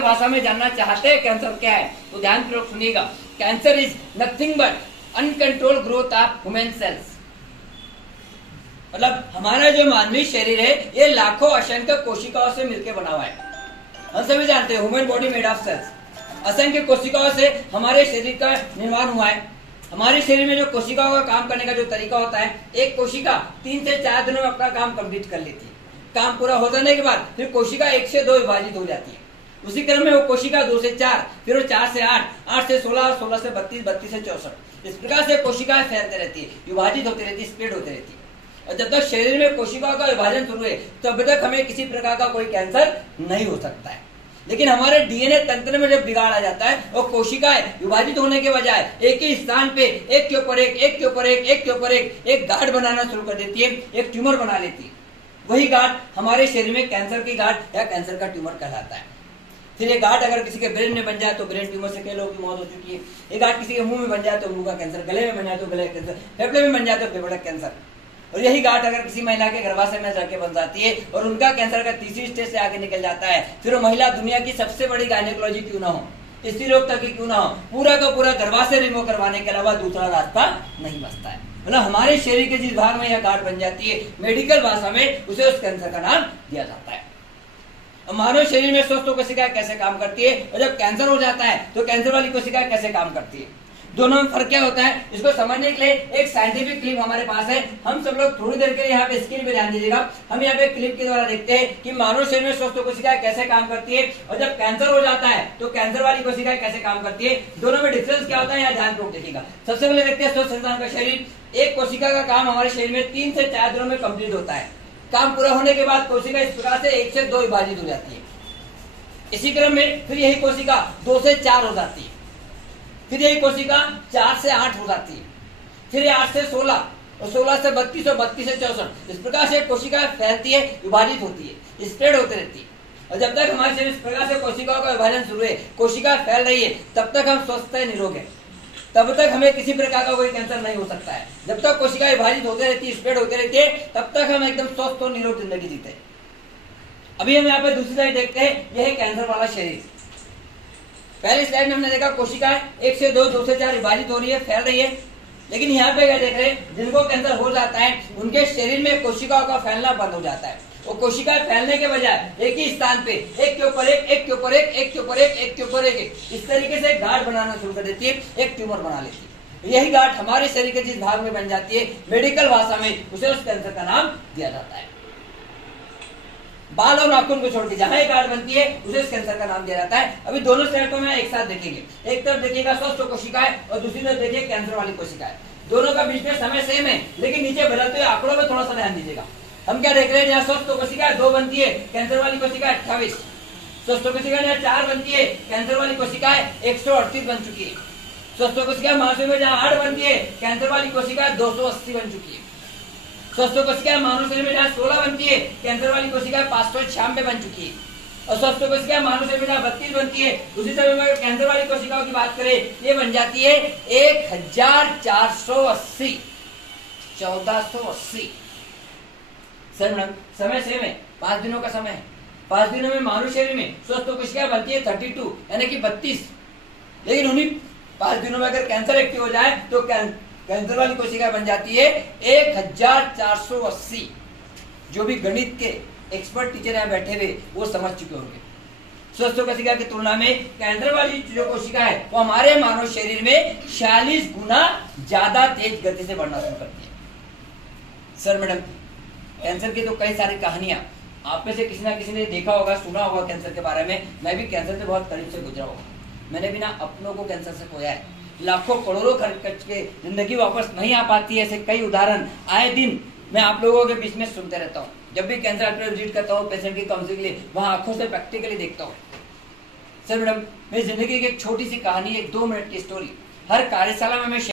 भाषा में जानना चाहते हैं कैंसर क्या है तो ध्यान पूर्वक सुनिएगा। Cancer is nothing but uncontrolled growth of human cells. मतलब हमारा जो मानवीय शरीर है ये लाखों असंख्य कोशिकाओं से मिलकर बना हुआ है। हम सभी जानते हैं human body made of cells. असंख्य कोशिकाओं से हमारे शरीर का निर्माण हुआ है। हमारे शरीर में जो कोशिकाओं का काम करने का जो तरीका होता है, एक कोशिका 3 से 4 दिनों में अपना काम कंप्लीट कर लेती है। काम पूरा हो जाने के बाद फिर कोशिका 1 से 2 विभाजित हो जाती है। उसी क्रम में वो कोशिका 2 से 4, फिर वो 4 से 8, 8 से 16, 16 से 32, 32 से 64। इस प्रकार से कोशिकाएं फैलती रहती है, विभाजित होती रहती है, स्प्रेड होती रहती है। और जब तक शरीर में कोशिकाओं का विभाजन शुरू है तब तक हमें किसी प्रकार का कोई कैंसर नहीं हो सकता है। लेकिन हमारे डीएनए तंत्र में जब बिगाड़ आ जाता है और कोशिकाएं विभाजित होने के बजाय एक ही स्थान पे एक के ऊपर एक, एक के ऊपर एक, एक के ऊपर एक गांठ बनाना शुरू कर देती है, एक ट्यूमर बना लेती है। वही गांठ हमारे शरीर में कैंसर की गांठ या कैंसर का ट्यूमर कहलाता है। फिर ये गांठ अगर किसी के ब्रेन में बन जाए तो ब्रेन ट्यूमर से कई लोगों की मौत हो चुकी है। ये गांठ किसी के मुंह में बन जाए तो मुंह का कैंसर, गले में बन जाए तो गले का कैंसर, फेफड़े में बन जाए तो फेफड़े का कैंसर। और यही गांठ अगर किसी महिला के गर्भाशय में जाके बन जाती है और उनका कैंसर का तीसरी स्टेज से आगे निकल जाता है, फिर वो महिला दुनिया की सबसे बड़ी गायनेकोलॉजी क्यों ना हो, स्त्री रोग तक क्यों ना हो, पूरा का पूरा गर्भाशय रिमूव करवाने के अलावा दूसरा रास्ता नहीं बचता है। मतलब हमारे शरीर के जिस भाग में यह गांठ बन जाती है, मेडिकल भाषा में उसे उस कैंसर का नाम दिया जाता है। मानव शरीर में स्वस्थ कोशिकाएं कैसे काम करती है और जब कैंसर हो जाता है तो कैंसर वाली कोशिकाएं कैसे काम करती है, दोनों में फर्क क्या होता है, इसको समझने के लिए एक साइंटिफिक क्लिप हमारे पास है। हम सब लोग थोड़ी देर के लिए यहाँ पे स्क्रीन पे ध्यान दीजिएगा। हम यहाँ पे क्लिप के द्वारा देखते हैं कि मानव शरीर में स्वस्थ कोशिकाएं कैसे काम करती है और जब कैंसर हो जाता है तो कैंसर वाली कोशिकाएं कैसे काम करती है, दोनों में डिफरेंस क्या होता है यहाँ ध्यान पूर्वक देखिएगा। सबसे पहले देखते हैं स्वस्थ इंसान का शरीर। एक कोशिका का काम हमारे शरीर में 3 से 4 दिनों में कंप्लीट होता है। काम पूरा होने के बाद कोशिका इस प्रकार से 1 से 2 विभाजित हो जाती है। इसी क्रम में फिर यही कोशिका 2 से 4 हो जाती है, फिर यही कोशिका 4 से 8 हो जाती है, फिर 8 से 16 और 16 से 32 और 32 से 64। इस प्रकार से कोशिका फैलती है, विभाजित होती है, स्प्रेड होती रहती है। और जब तक हमारे शरीर इस प्रकार से कोशिकाओं का विभाजन शुरू है, कोशिका फैल रही है, तब तक हम स्वस्थ है, निरोग है। तब तक हमें किसी प्रकार का कोई कैंसर नहीं हो सकता है। जब तक कोशिका विभाजित होती रहती है, स्प्रेड होती रहती है, तब तक हम एकदम स्वस्थ और निरोग जिंदगी जीते हैं। अभी हम यहाँ पे दूसरी साइड देखते हैं, यह है कैंसर वाला शरीर। पहले स्लाइड में हमने देखा कोशिकाएं 1 से 2, 2 से 4 विभाजित हो रही है, फैल रही है। लेकिन यहाँ पे क्या देख रहे हैं, जिनको कैंसर हो जाता है उनके शरीर में कोशिकाओं का फैलना बंद हो जाता है। वो कोशिकाएं फैलने के बजाय एक ही स्थान पे एक के ऊपर एक, एक के ऊपर एक, एक के ऊपर एक, एक के ऊपर एक, इस तरीके से गांठ बनाना शुरू कर देती है, एक ट्यूमर बना लेती है। यही गांठ हमारे शरीर के जिस भाग में बन जाती है, मेडिकल भाषा में उसे उस कैंसर का नाम दिया जाता है। बाल और नाखून को छोड़ के जहां एक गांठ बनती है उसे इस कैंसर का नाम दिया जाता है। अभी दोनों स्लाइड को मैं एक साथ देखेंगे। एक तरफ देखिएगा स्वस्थ कोशिकाएं और दूसरी तरफ देखिए कैंसर वाली कोशिकाएं। दोनों का बीच में समय सेम है, लेकिन नीचे बदलते हुए आंकड़ों में थोड़ा सा ध्यान दीजिएगा। हम क्या देख रहे हैं, जहाँ स्वस्थ कोशिकाएं 2 बनती है, कैंसर वाली कोशिकाएं 28। स्वस्थ कोशिकाएं जहाँ 4 बनती है, कैंसर वाली कोशिकाएं 138 बन चुकी है। स्वस्थ कोशिकाएं मानव में जहाँ 8 बनती है, कैंसर वाली कोशिकाएं 280 बन चुकी है। स्वस्थ कोशिकाएं मानव शरीर में जहाँ 16 बनती है, कैंसर वाली कोशिकाएं 596 बन चुकी है। और स्वस्थ कोशिकाएं मानव शरीर में जहाँ 32 बनती है, उसी समय में कैंसर वाली कोशिकाओं की बात करें, ये बन जाती है 1480, 1480। सर मैडम समय सेम है, 5 दिनों का समय है। 5 दिनों में मानव शरीर में स्वस्थ कोशिकाएं बनती है 32 यानी कि 32। लेकिन उन्हीं 5 दिनों में अगर कैंसर एक्टिव हो जाए तो कैंसर वाली कोशिका बन जाती है 1480। जो भी गणित के एक्सपर्ट टीचर यहाँ बैठे हुए वो समझ चुके होंगे। स्वस्थ कोशिका की तुलना में कैंसर वाली जो कोशिका है वो हमारे मानव शरीर में 46 गुना ज्यादा तेज गति से बढ़ना शुरू करती है। सर मैडम कैंसर की तो कई सारी कहानियां आप में से किसी ना किसी ने देखा होगा, सुना होगा कैंसर के बारे में। मैं भी कैंसर से बहुत करीब से गुजरा होगा। मैंने भी ना अपनों को कैंसर से खोया है। लाखों करोड़ों खर्च के जिंदगी वापस नहीं आ पाती है, ऐसे कई उदाहरण आए दिन मैं आप लोगों के बीच में सुनते रहता हूँ। जब भी कैंसर हॉस्पिटल विजिट करता हूँ पेशेंट की काउंसलिंग के लिए, वहां आंखों से प्रैक्टिकली देखता हूँ। सर मैडम मेरी जिंदगी की एक छोटी सी कहानी, एक 2 मिनट की स्टोरी हर कार्यशाला में मैं